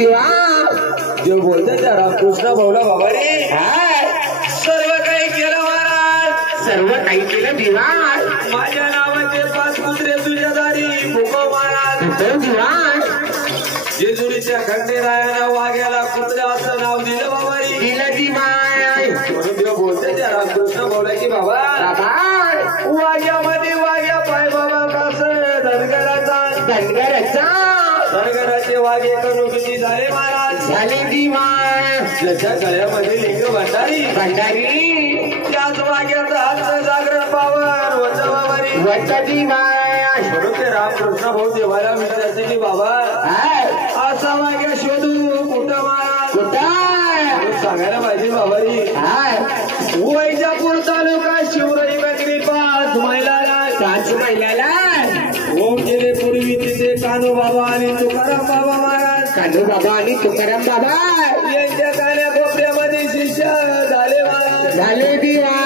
दिवा देव बोलते त्या रामकृष्ण भाऊला बाबा रे सर्व काही केलं महाराज सर्व काही केलं दिवा माझ्या नावाचे 5 कुत्रे तुझ्या दारी भुको महाराज दिवा जेजुरीच्या खंडेरायाला वाघ्याला कुत्र्या असं नाव दिलं बाबा रे दिलं दिवा म्हणून देव बोलते त्या रामकृष्ण भाऊला की बाबा वाघ्यामध्ये वाघ्या पाय बाबा कसं धनगराचा धनगराचे वाघ एकानुकिती झाले महाराज झाले दिवा ज्याच्या गळ्यामध्ये लिंग भंडारी त्याच वाघ्याचं हात जागरण पावन वच बाबारी वच दिवा म्हणून ते रामकृष्ण भाऊ देवाला विचारते की बाबा असा वाघ्या शोधू कुठं महाराज कुठं सांगायला पाहिजे बाबारी वैजापूर तालुका शिवराई नगरी 5 महिन्याला होम गेले पूर्वी तिथे कान्हो बाबा आणि तुकाराम बाबा महाराज कान्हो बाबा आणि तुकाराम बाबा यांच्या कान्या कोपऱ्यामध्ये शिष्य झाले महाराज झाले दिवा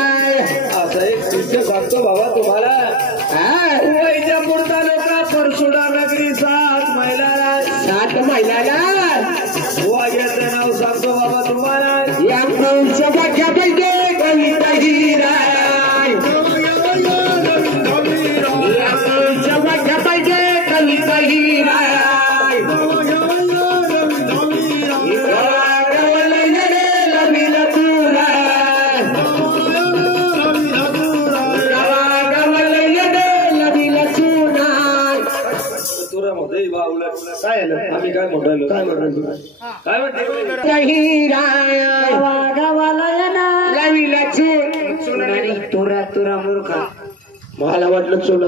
असा एक शिष्य बघतो बाबा तुम्हाला वैजापूर तालुका परशुडा नगरी 7 महिन्याला वाघ्याचं नाव सांगतो बाबा तुम्हाला या पुढच्या वाक्यापैकी कविता हिरा कविता हिरा काय आम्ही काय म्हणतो काय म्हणते तुरा तुरा मूर्खा मला वाटलं चोला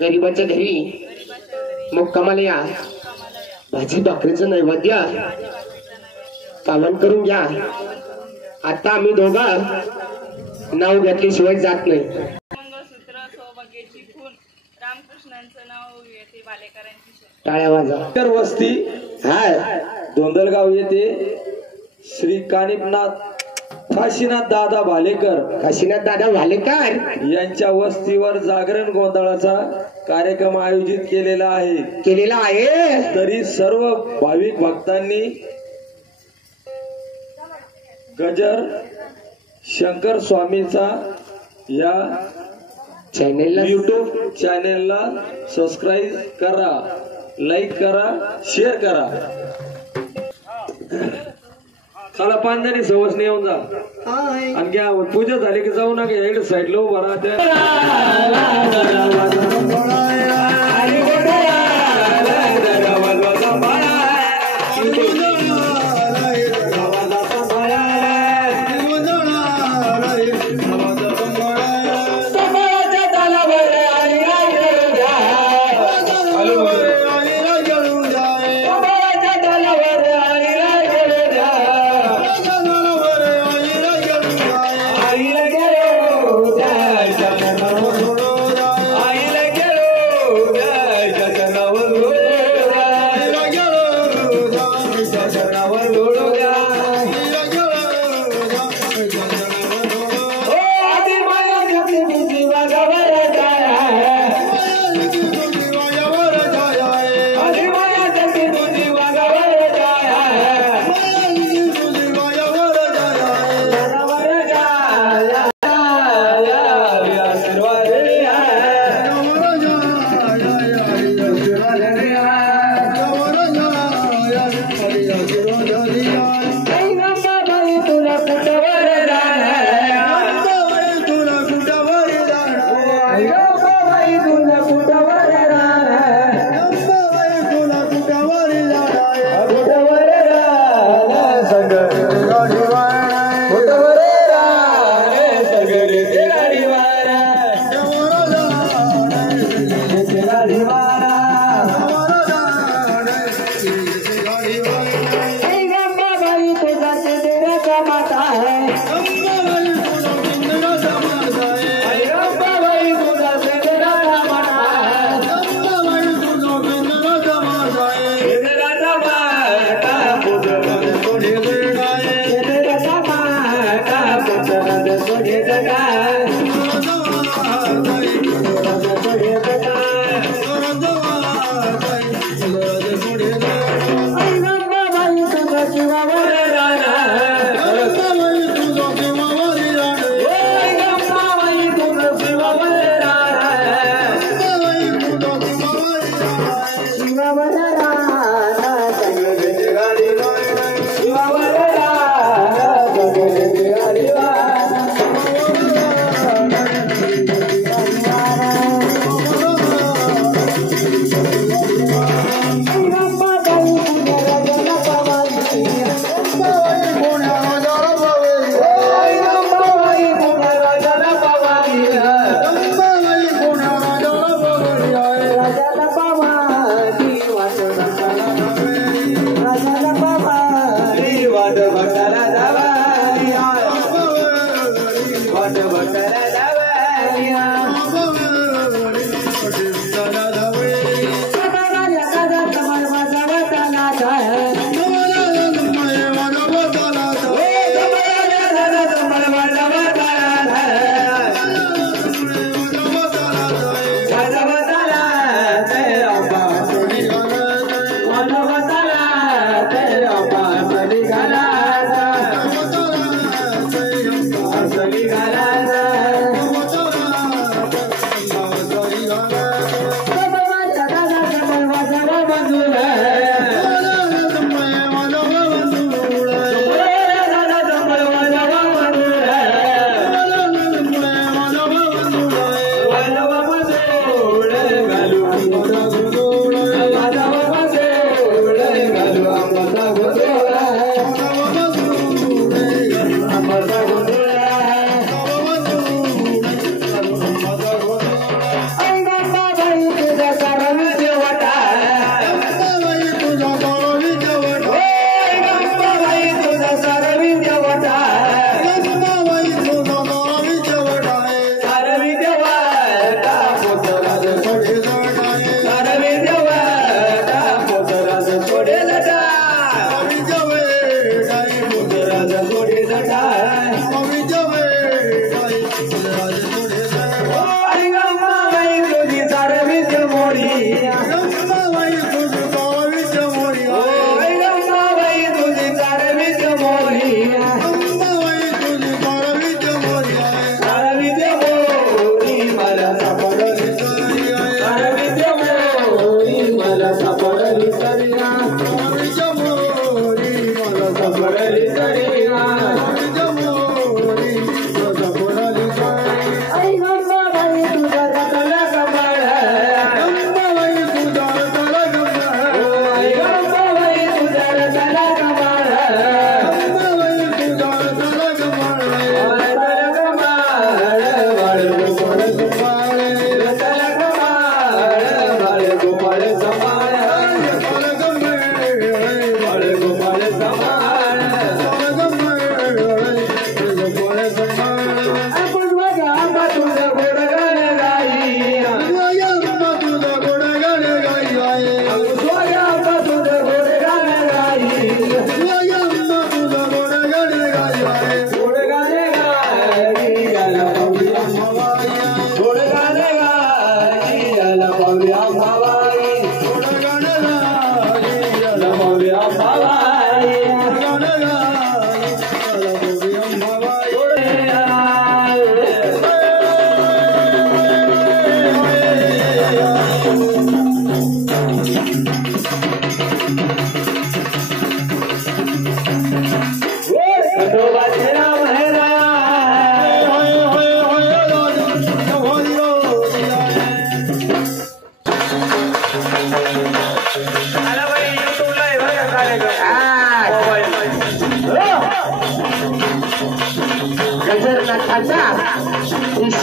गरीबाच्या घरी मुक्कामाला या भाजी भाकरीचं नैवेद्य पालन करून घ्या आता आम्ही दोघा नाव घेतल्याशिवाय जात नाही मंगळसूत्र सौभाग्याची खून रामकृष्णांचं नाव येते बालेकरांची टाळ्या वाजा वस्ती धोंदलगाव येथे श्री कानिपनाथ काशीनाथ दादा भालेकर यांच्या वस्तीवर जागरण गोंधळाचा कार्यक्रम आयोजित केलेला आहे तरी सर्व भाविक भक्तांनी गजर शंकर स्वामीचा या YouTube चॅनेलला सबस्क्राईब करा, लाईक करा, शेअर करा. चला 5 जणी सवसने येऊन जा आणि पूजा झाली की जाऊ नका इकडे साईडला उभा राहते.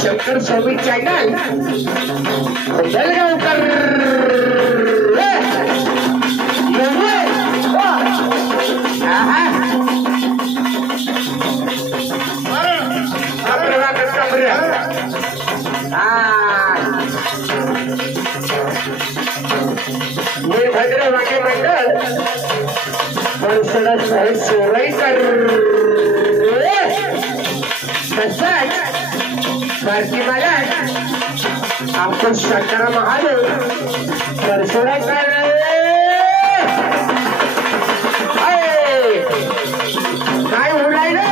शंकर स्वामी चॅनल जळगावकर भद्र वाक्य मंडळ परिसरात साहेब सोराईकर तसंच भारती महाराज आपण शंकरा महादेव परिसरात काय उडायले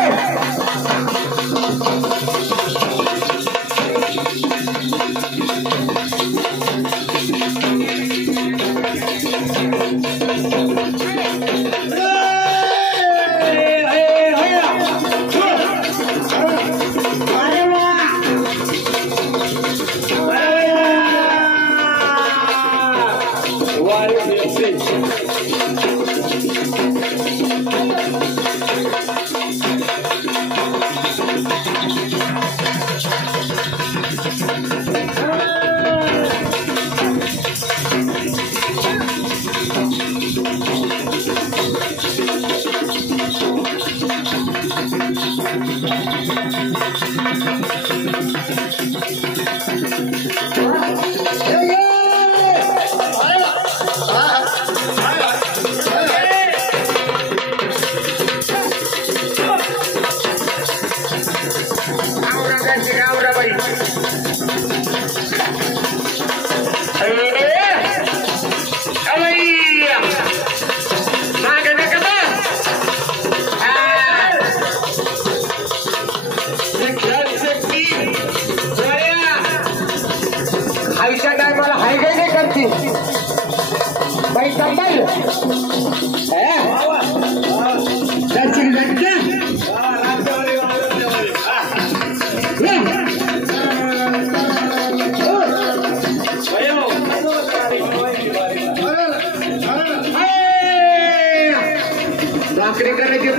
भाकरी करायची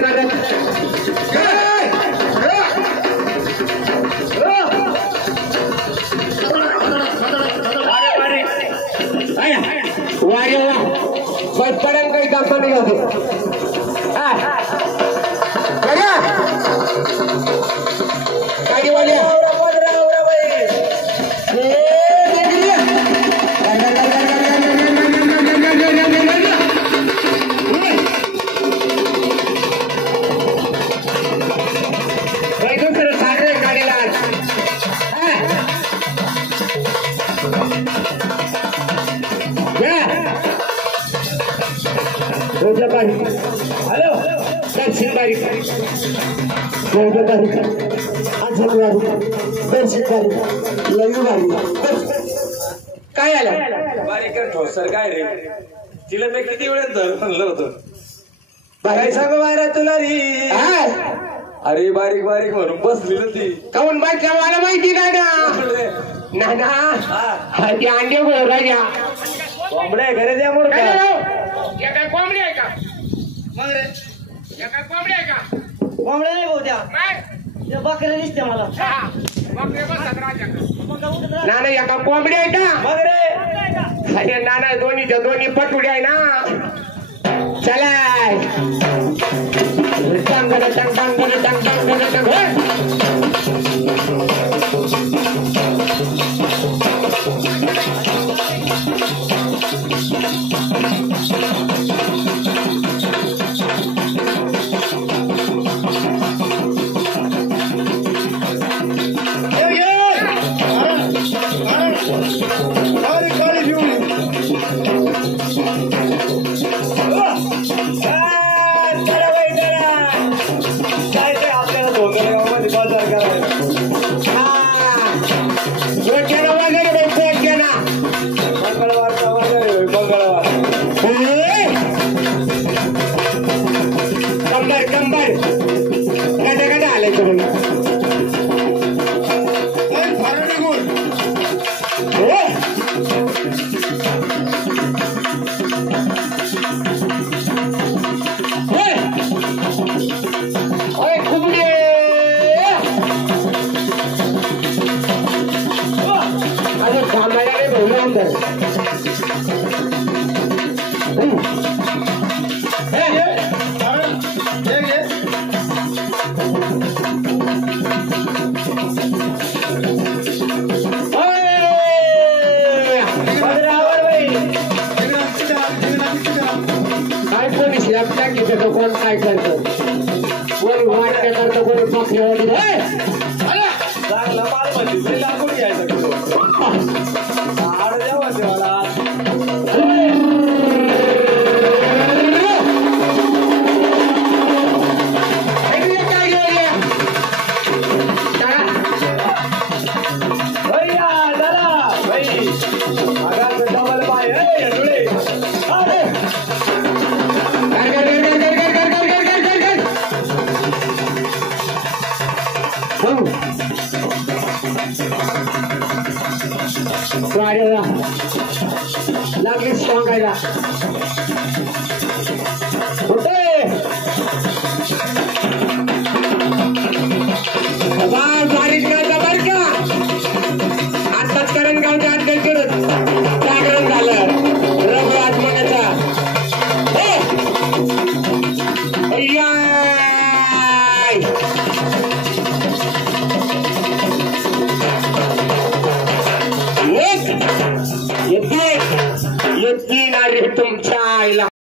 पडन काही दाखवा नाही होते गाडीवाले हॅलो दर्शन बारीक काय आलं बारीक ठोसर काय रे तिला मी किती वेळेस धर म्हणलं होतं काय सांगू बाहेर तुला रे अरे बारीक बारीक म्हणून बसली ना ती काऊन बाईक मला माहिती नाही ना ना ते अंडे राजा कोंबड्या घरी द्या मोर काय कोंबडी आहे का मग रे काय कोंबडी आहे का कोंबड्या नाही भाऊ त्या बकऱ्या दिसते मला नाना एका कोंबडी आहे का मग रे अरे नाना दोन्हीच्या दोन्ही पटुडी आहे ना चला टांग टांग टांग टांग टांग टांग तर काय कोणी स्लॅब टाकीचं कोण काय करतं कोणी वाटण्या करतं कोणी पक्षी वगैरे चांगला माल म्हणजे लागून घ्यायचं आड द्यावा देवाला लागली सांगायला बारीक बर का आताच करणगावच्या आत करत जागरण झालं रघु आत्मनाचा येते नारी तुमच्या आईला